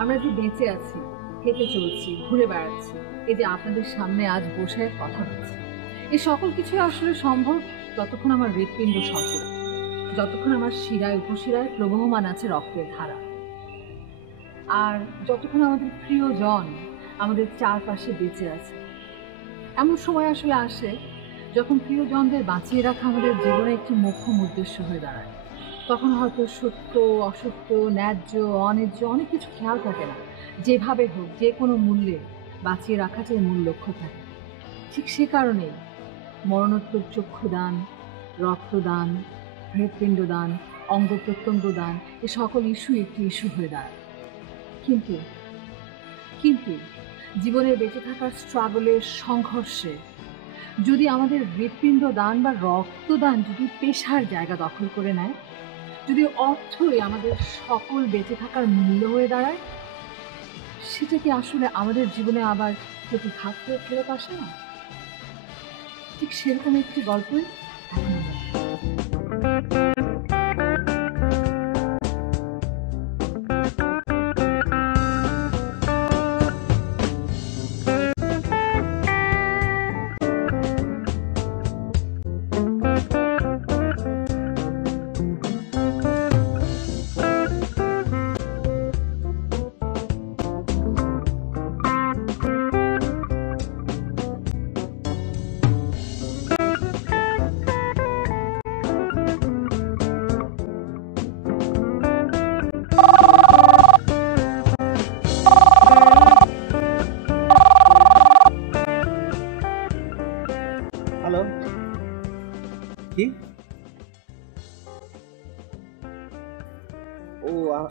আমরা যে বেঁচে আছি, হেঁটে চলছি, ঘুরে বেড়াচ্ছি, এই যে আপনাদের সামনে আজ বসে কথা বলছি, এই সকল কিছু আসলে সম্ভব যতক্ষণ আমার হৃৎপিণ্ড সচল, যতক্ষণ আমার শিরায় উপশিরায় প্রবহমান আছে রক্তের ধারা, আর যতক্ষণ আমাদের প্রিয়জন আমাদের চারপাশে বেঁচে আছে। এমন সময় আসলে আসে যখন প্রিয়জনদের বাঁচিয়ে রাখা আমাদের জীবনে একটি মোক্ষম উদ্দেশ্য হয়ে দাঁড়ায়। তখন হয়তো সত্য, অসত্য, ন্যায্য, অন্যায্য অনেক কিছু খেয়াল থাকে না, যেভাবে হোক যে কোনো মূল্যে বাঁচিয়ে রাখাটাই মূল লক্ষ্য থাকে। ঠিক সে কারণেই মরণোত্তর চক্ষুদান, রক্তদান, হৃৎপিণ্ডদান, অঙ্গ প্রত্যঙ্গ দান, এ সকল একটি ইস্যু হয়ে দাঁড়ায়। কিন্তু কিন্তু জীবনের বেঁচে থাকার স্ট্রাগলের সংঘর্ষে যদি আমাদের হৃৎপিণ্ড দান বা রক্তদান যদি পেশার জায়গা দখল করে নেয়, যদি অর্থই আমাদের সকল বেঁচে থাকার মূল্য হয়ে দাঁড়ায়, সেটা কি আসলে আমাদের জীবনে আবার প্রতিঘাত হয়ে ফেরত আসে না? ঠিক সেরকম একটি গল্পই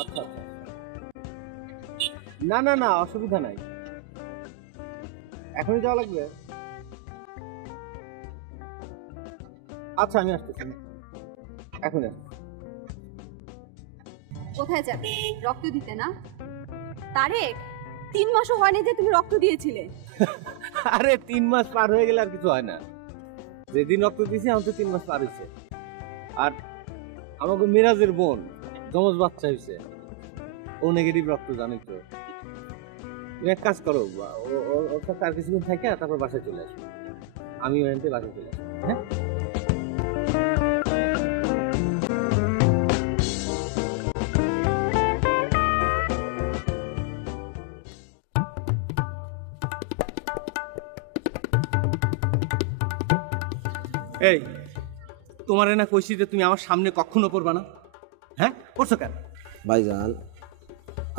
এখন না না না, অসুবিধা নাই, এখনই যাওয়া লাগবে। আচ্ছা আমি আসতেছি, এখন কোথায় যাবে? রক্ত দিতে না? তারেক, 3 মাসও হয়নি যে তুমি রক্ত দিয়েছিলে। আরে 3 মাস পার হয়ে গেলে আর কিছু হয় না, যেদিন রক্ত দিয়েছি আমার তো 3 মাস পার হয়েছে। আর আমাকে মিরাজের বোন যমজ বাচ্চা হয়েছে, ও নেগেটিভ রক্ত, জানি তো। তুমি এক কাজ করো, ওর সাথে আর কিছুদিন থাকে তারপর বাসায় চলে আসবো, আমি ওখান থেকে বাসায় চলে আসবো। হ্যাঁ এই তোমারে না কইছি যে তুমি আমার সামনে কখনো পড়বা না, হ্যাঁ করছো কেন? ভাইজান,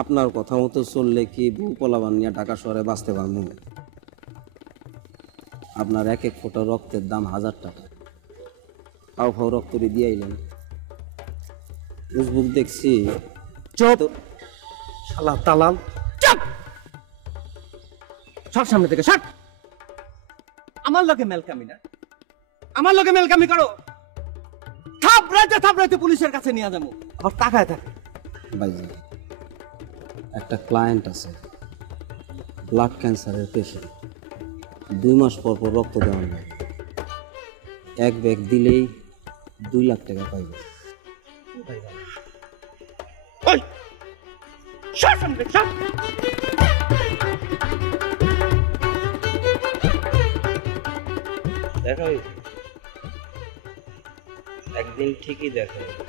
আপনার কথা মতো চললে কি বউ পোলাবান নিয়ে ঢাকা শহরে বাঁচতে পারবো? আপনার এক এক ফোঁটা রক্তের দাম 1000 টাকা, ফাও ফাও রক্ত দিয়ে আইলেন। ফেসবুক দেখছি। চুপ শালা দালাল, চুপ! সব সামনে থেকে সর। আমার লগে মেলকামি না, আমার লগে মেলকামি করো, থাপড়াইতে পুলিশের কাছে নিয়ে যাবো, আবার তাকায় থাকে। ভাইজান, একটা ক্লায়েন্ট আছে, ব্লাড ক্যান্সারের পেশেন্ট, 2 মাস পর পর রক্ত দেওয়ার লাগে, এক ব্যাগ দিলেই 2 লাখ টাকা পাইবে। দেখা হয়েছে একদিন, ঠিকই দেখা হয়েছে।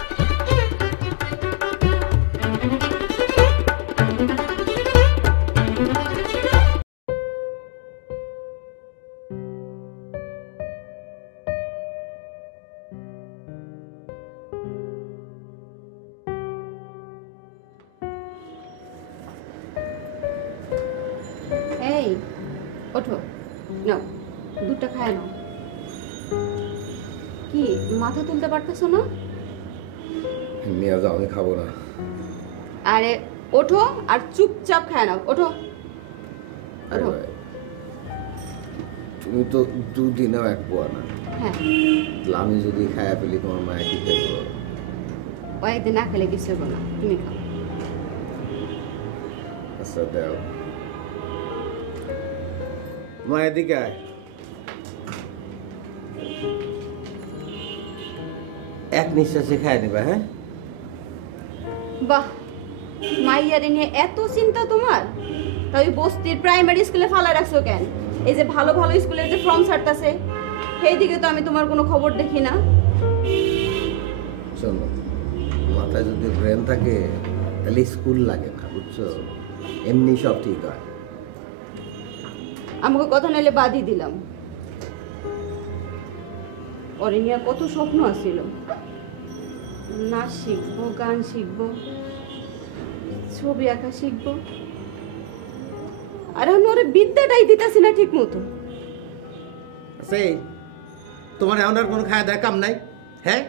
এই ওঠো, নাও দুধটা খায় নাও। কি মাথা তুলতে পারতেছো না? নিয়ে যাও, আমি খাবো না। আরে ওঠো আর চুপচাপ খায় নাও, ওঠো। তুমি তো 2 দিনেও এক পোয়া না। হ্যাঁ, আমি যদি খায়া ফেলি তোমার মায়া কি খাইবো? ও একদিন না খেলে কিছু হবে না, তুমি খাও। আচ্ছা দাও, মায়ের দিকে আয়। এক নিঃশ্বাসে খায় নিবা। হ্যাঁ বাহ, মাইয়ারে নিয়ে এত চিন্তা তোমার? তা ওই বস্তির প্রাইমারি স্কুলে ফালা রাখছো কেন? এই যে ভালো ভালো স্কুলের যে ফর্ম ছাড়তাছে সেই দিকে তো আমি তোমার কোনো খবর দেখি না। শোনো, মাথায় যদি ব্রেন থাকে তাহলে স্কুল লাগে না, বুঝছো? এমনি সব ঠিক হয়। আমাকে কথা নাইলে বাদই দিলাম। ওরে নিয়ে কত স্বপ্ন আছিল, নাচ শিখবো, গান শিখবো, ছবি আঁকা শিখবো, আর এখন ওরে বিদ্যাটাই দিতেছি না ঠিক মতো। সেই তোমার এখন আর কোনো খাওয়া দাওয়া কাম নাই? হ্যাঁ,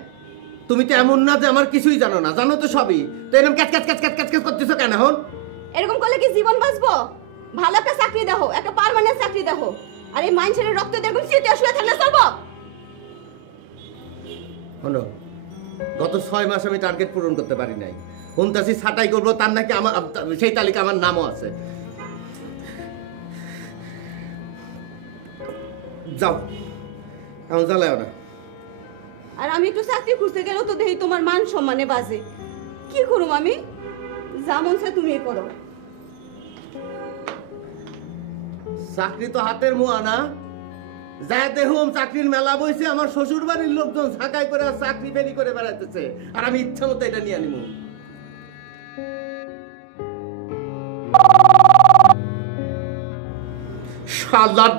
তুমি তো এমন না যে আমার কিছুই জানো না, জানো তো সবই। তো এরকম catch catch catch catch catch catch করতেছো কেন এখন? এরকম করলে কি জীবন বাঁচবো? ভালো একটা চাকরি দেখো, একটা পার্মানেন্ট চাকরি দেখো। আর এই মানুষের রক্ত এরকম শীতে শুয়ে থাকলে চলবো? শোনো, গত 6 মাস আমি টার্গেট পূরণ করতে পারি নাই। কোনটাছি ছাটাই করবো তার নাকি আমার সেই তালিকা আমার নামও আছে। যাও, এখন জ্বালাও না। আর আমি একটু চাকরি খুঁজতে গেলেও তো দেখি তোমার মান সম্মানে বাজে। কি করুম আমি? যা মন চায় তুমি করো। চাকরি তো হাতের মোয়া না। যা দেখুম চাকরির মেলা বইছে, আমার শ্বশুর বাড়ির লোকজন ছাকাই করে আর চাকরি ফেরি করে বেড়াইতেছে, আর আমি ইচ্ছা মতো এটা নিয়ে নিব। শালার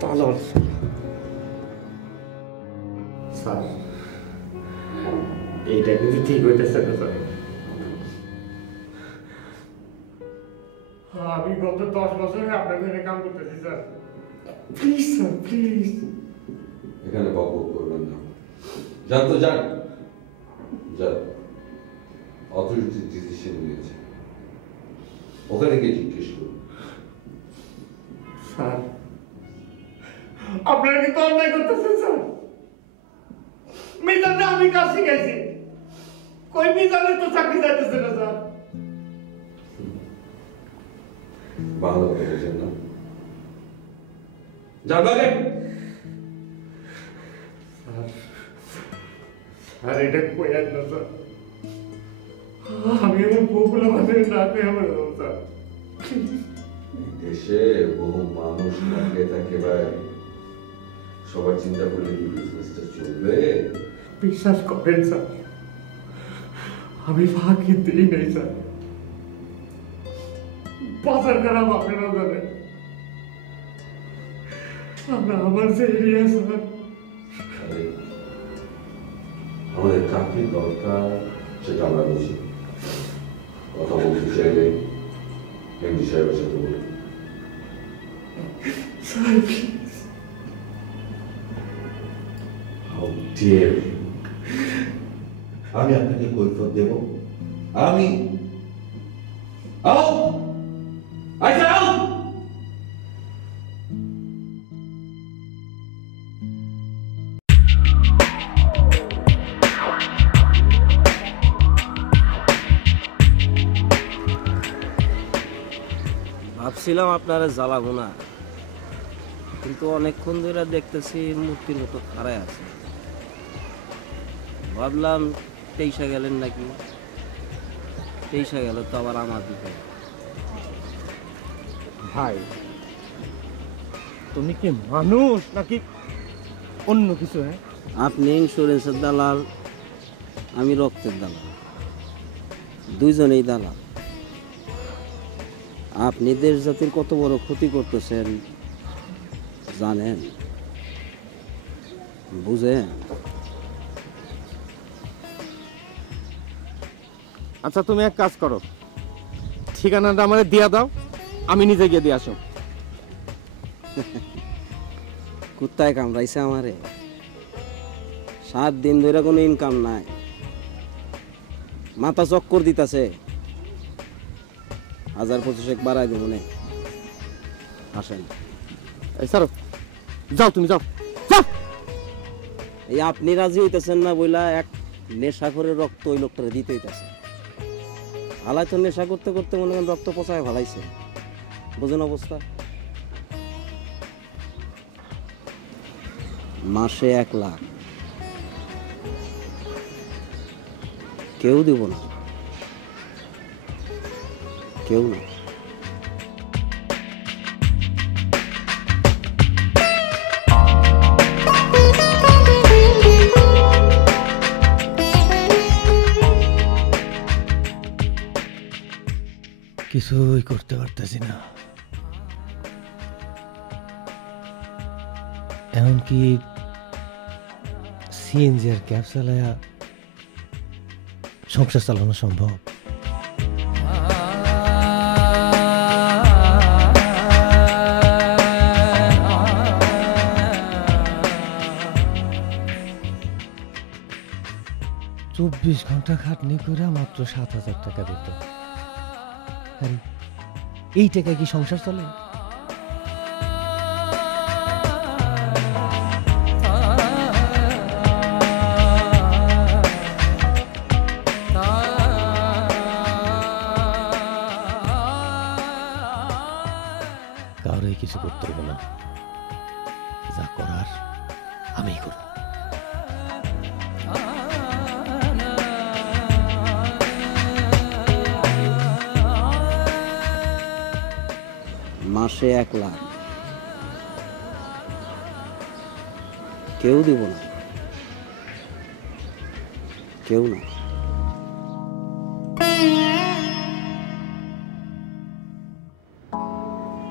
তালর। স্যার, এইটা কিন্তু ঠিক হইতেছে না স্যার। আমি গত 10 বছরে আপনার এখানে কাম করতেছি স্যার। Please sir, please. এখানে বকবক করবেন না, যান তো যান, যান। অথরিটি ডিসিশন নিয়েছে, ওখানে গিয়ে জিজ্ঞেস করুন। স্যার, আপনারা কিন্তু অন্যায় করতেছেন স্যার। মিজানকে আমি কাজ শিখাইছি, কই মিজানের তো চাকরি যাইতেছে না স্যার। বাংলা কথা বলছেন না, যান বাগে। স্যার, এটা কইয়ান না স্যার। আমি আমার বউগুলো আমাদের না পেয়ে আমার স্যার। দেশে বহু মানুষ থাকে থাকে ভাই, সবার চিন্তা করলে কি বিজনেসটা চলবে? বিশ্বাস করেন স্যার, আমি ফাঁকি দিই নাই স্যার। বাজার খারাপ আপনারা জানেন, আমরা আমার যে এরিয়া স্যার। আরে, আমাদের চাকরি দরকার সেটা আমরা বুঝি। কথা বলতে চাইলে এমডি সাহেবের সাথে বলি। Sir please. How dare you? আমি আপনাকে কৈফিয়ত দেব? আমি out! I said out! ভাবছিলাম আপনারা জ্বালাবো না, কিন্তু অনেকক্ষণ ধরে দেখতেছি মূর্তির মতো খাড়ায় আছে। ভাবলাম তেইশা গেলেন নাকি। তেইশা গেল তো আবার আমার দিকে। ভাই, তুমি কি মানুষ নাকি অন্য কিছু? হ্যাঁ, আপনি ইন্স্যুরেন্সের দালাল, আমি রক্তের দালাল, দুইজনেই দালাল। আপনি দেশ জাতির কত বড় ক্ষতি করতেছেন জানেন, বুঝেন? আচ্ছা, তুমি এক কাজ করো, ঠিকানাটা আমাদের দিয়া দাও, আমি নিজে গিয়ে দিয়ে আসো। কুত্তায় কামড়াইছে আমারে। 7 দিন ধরে কোনো ইনকাম নাই, মাথা চক্কর দিতেছে। 1025 বাড়াই দেবো নে, আসেন। এই সারো, যাও, তুমি যাও, যাও। এই আপনি রাজি হইতেছেন না বইলা এক নেশা করে রক্ত ওই লোকটারে দিতে হইতেছে। হালাই তো নেশা করতে করতে মনে করেন রক্ত পচায় ভালাইছে, বোঝেন অবস্থা। মাসে 1 লাখ কেউ দিব না। কেউ না। কিছুই করতে পারতেছি না। এমনকি সিএনজি আর ক্যাব চালায়া সংসার চালানো সম্ভব? চব্বিশ ঘন্টা খাটনি করে মাত্র 7,000 টাকা দিত। এই টাকায় কি সংসার চলে? কাউরে কিছু করতে হবে না, যা করার আমিই করব। মাসে 1 লাখ কেউ দিব না, কেউ না।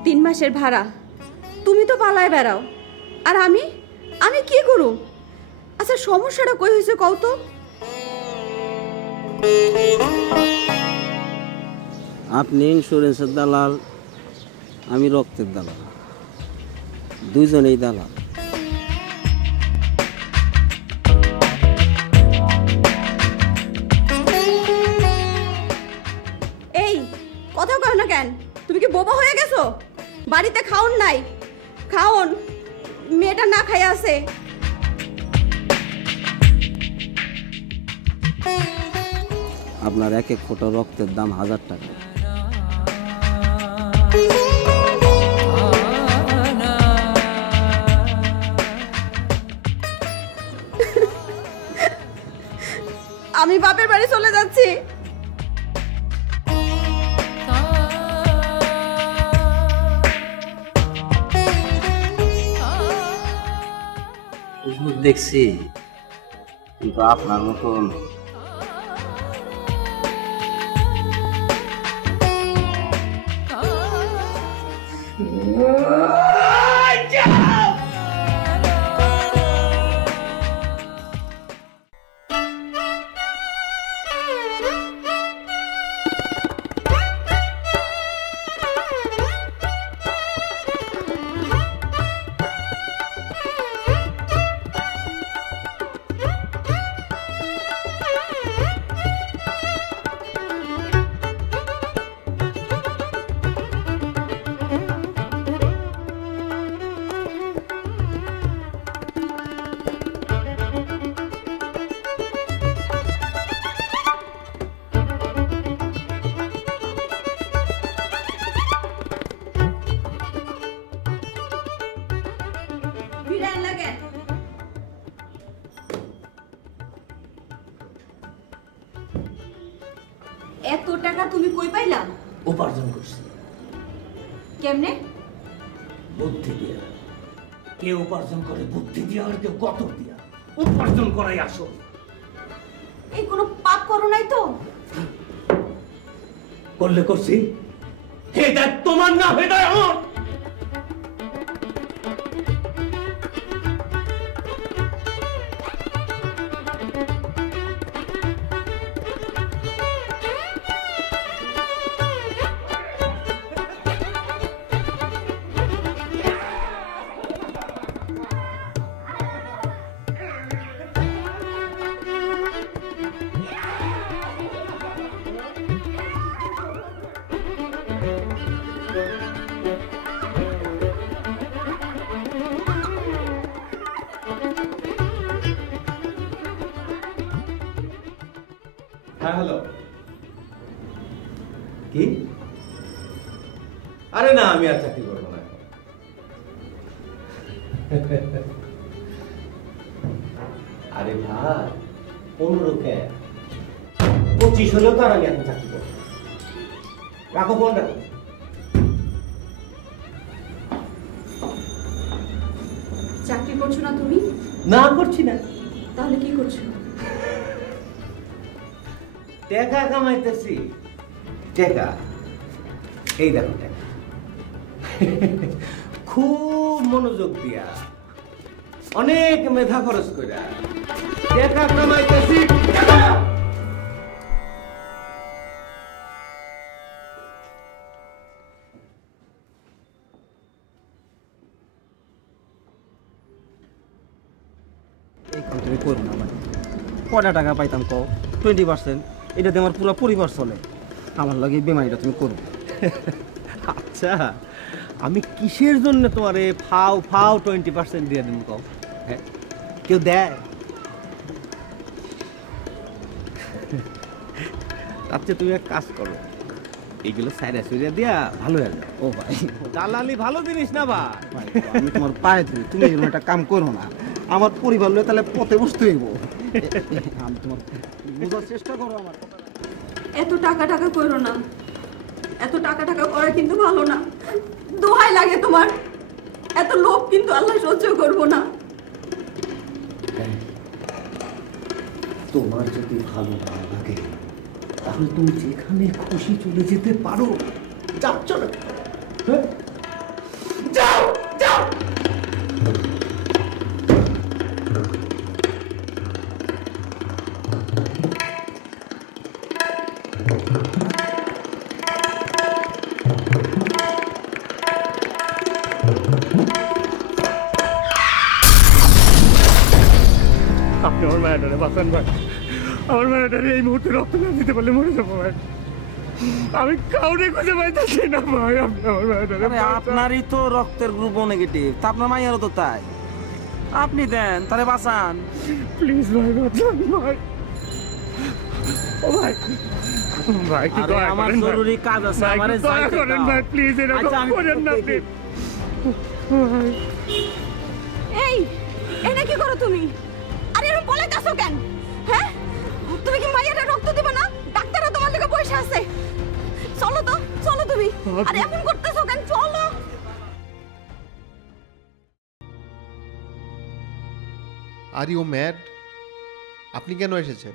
3 মাসের ভাড়া তুমি তো পালায় বেড়াও, আর আমি আমি কি করু? আচ্ছা সমস্যাটা কই হয়েছে কও তো? আপনি ইন্স্যুরেন্সের দালাল, আমি রক্তের দালাল, দুইজনেই দালাল। এই কথা কও না কেন? তুমি কি বোবা হয়ে গেছো? বাড়িতে খাওন নাই? খাওন মেয়েটা না খাই আছে। আপনার 1 ফোঁটা রক্তের দাম 1000 টাকা। আমি বাপের বাড়ি চলে যাচ্ছি। দেখছি, কিন্তু আপনার মতন এত টাকা তুমি কই পাইলা? উপার্জন করছি। কেমনে? বুদ্ধি দিয়া। কেউ উপার্জন করে বুদ্ধি দিয়া, আর কেউ কত দিয়া। উপার্জন করাই আসল। এই কোনো পাপ করো নাই তো? করলে করছি, হেদায়েত তোমার না, হেদায়েত আমার। হ্যালো, কি? আরে না, আমি আর চাকরি করবো না। আরে ভাই 15 কে 25 হলেও তো আর আমি এখন চাকরি করবো। রাখো ফোনটা। চাকরি করছো না তুমি? না করছি না। তাহলে কি করছো? টাকা কামাইতেছি। টাকা, এই দেখো টাকা। খুব মনোযোগ দিয়া, অনেক মেধা খরচ কইরা টাকা কামাইতেছি। তুমি করো না ভাই, কয়টা টাকা পাইতাম কও? 20%, এটাতে আমার পুরো পরিবার চলে। আমার লাগে বেমারিটা তুমি করো। আচ্ছা, আমি কিসের জন্য তোমার এই ফাও 20% দিয়ে দেবো কও? হ্যাঁ, কেউ দেয়? তার চেয়ে তুমি এক কাজ করো, এইগুলো সাইডা সুইডা দিয়া ভালো হয়ে যাও। ও ভাই, দালালি ভালো জিনিস না ভাই। আমি তোমার পায়ে ধরি, তুমি এরকম একটা কাম করো না। আমার পরিবার লয়ে তাহলে পথে বসতে হইব। আমি তোমার বোঝার চেষ্টা করো আমার কথা। এত টাকা টাকা করো না, এত টাকা টাকা করা কিন্তু ভালো না। দোহাই লাগে তোমার, এত লোভ কিন্তু আল্লাহ সহ্য করবো না। তোমার যদি ভালো না লাগে তাহলে তুমি যেখানে খুশি চলে যেতে পারো। যাচ্ছ না? হ্যাঁ, যাও যাও। আপনি আমার মায়াটারে বাঁচান ভাই, আমার মায়াটারে এই মুহূর্তে রক্ত না দিতে পারলে মরে যাবো ভাই। আমি কাউরে খুঁজে পাইতেছি না ভাই, আপনি আমার মায়াটারে বাঁচান। আপনারই তো রক্তের গ্রুপ ও নেগেটিভ, তা আপনার মাইয়ারও তো তাই। আপনি দেন, তারে বাঁচান প্লিজ ভাই, বাঁচান ভাই। ও ভাই, ভাই কি দয়া আমার করেন ভাই। জরুরি কাজ আছে, ভাই, আমারে একটু দয়া যাইতে করেন দাও। ভাই, প্লিজ এরকম আচ্ছা, আমি করেন না করতেছি। প্লিজ ভাই। এই এনে কি করো তুমি? আরে এরকম বলে যাচ্ছ কেন? হ্যাঁ, তুমি কি মাইয়াটা রক্ত দিবে না? ডাক্তাররা তোমার লেগে বসে আছে। চলো তো, চলো তুমি। আরে এমন করতেছো কেন? চলো। Are you mad? আপনি কেন এসেছেন?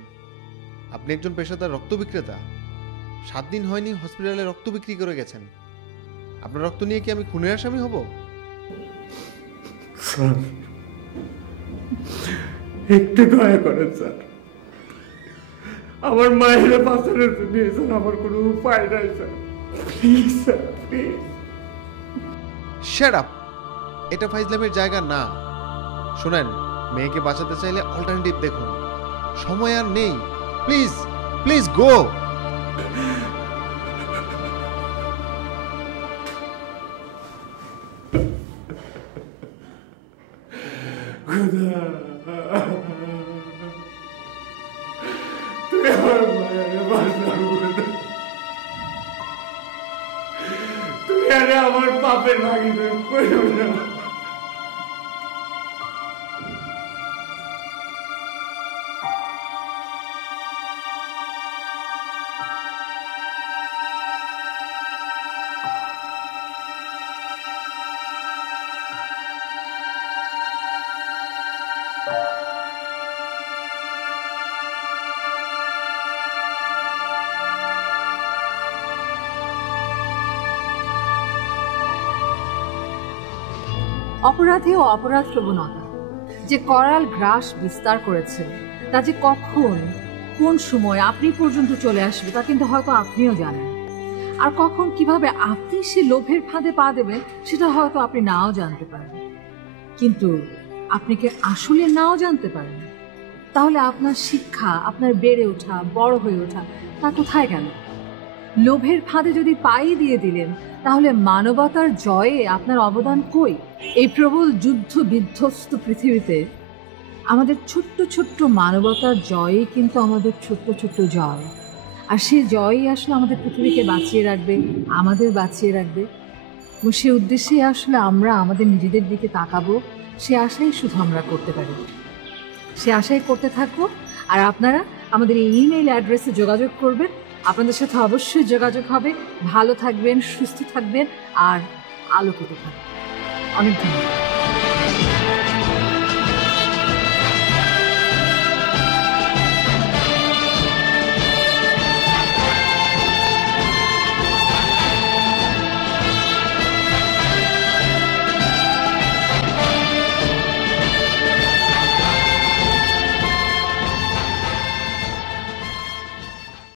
আপনি একজন পেশাদার রক্ত বিক্রেতা। 7 দিন হয়নি হসপিটালে রক্ত বিক্রি করে গেছেন। আপনার রক্ত নিয়ে কি আমি খুনের আসামি হব? স্যার, একটু দয়া করেন স্যার, আমার মায়ের বাঁচানোর জন্য স্যার আমার কোনো উপায় নাই sir, please sir, please. Shut up, এটা ফাইজলামের জায়গা না। শোনেন, মেয়েকে বাঁচাতে চাইলে অল্টারনেটিভ দেখুন। সময় আর নেই, প্লিজ প্লিজ গো। তুই আমার মায়ের বাঁচানো, তুই আরে আমার পাপের ভাগিদার করো না। অপরাধী ও অপরাধ প্রবণতা যে করাল গ্রাস বিস্তার করেছে, তা যে কখন কোন সময় আপনি পর্যন্ত চলে আসবে তা কিন্তু হয়তো আপনিও জানেন। আর কখন কিভাবে আপনি সে লোভের ফাঁদে পা দেবেন সেটা হয়তো আপনি নাও জানতে পারেন। কিন্তু আপনি কি আসলে নাও জানতে পারেন? তাহলে আপনার শিক্ষা, আপনার বেড়ে ওঠা, বড় হয়ে ওঠা তা কোথায় গেল? লোভের ফাঁদে যদি পাই দিয়ে দিলেন তাহলে মানবতার জয়ে আপনার অবদান কই? এই প্রবল যুদ্ধ বিধ্বস্ত পৃথিবীতে আমাদের ছোট্ট ছোট্ট মানবতার জয়ই কিন্তু আমাদের ছোট্ট ছোট্ট জয়। আর সেই জয়ই আসলে আমাদের পৃথিবীকে বাঁচিয়ে রাখবে, আমাদের বাঁচিয়ে রাখবে। এবং সে উদ্দেশ্যে আসলে আমরা আমাদের নিজেদের দিকে তাকাবো, সে আশাই শুধু আমরা করতে পারি। সে আশাই করতে থাকবো। আর আপনারা আমাদের এই ইমেইল অ্যাড্রেসে যোগাযোগ করবেন আপনাদের সাথে অবশ্যই যোগাযোগ হবে। ভালো থাকবেন, সুস্থ থাকবেন আর আলোকিত থাকবেন। অনেক ধন্যবাদ।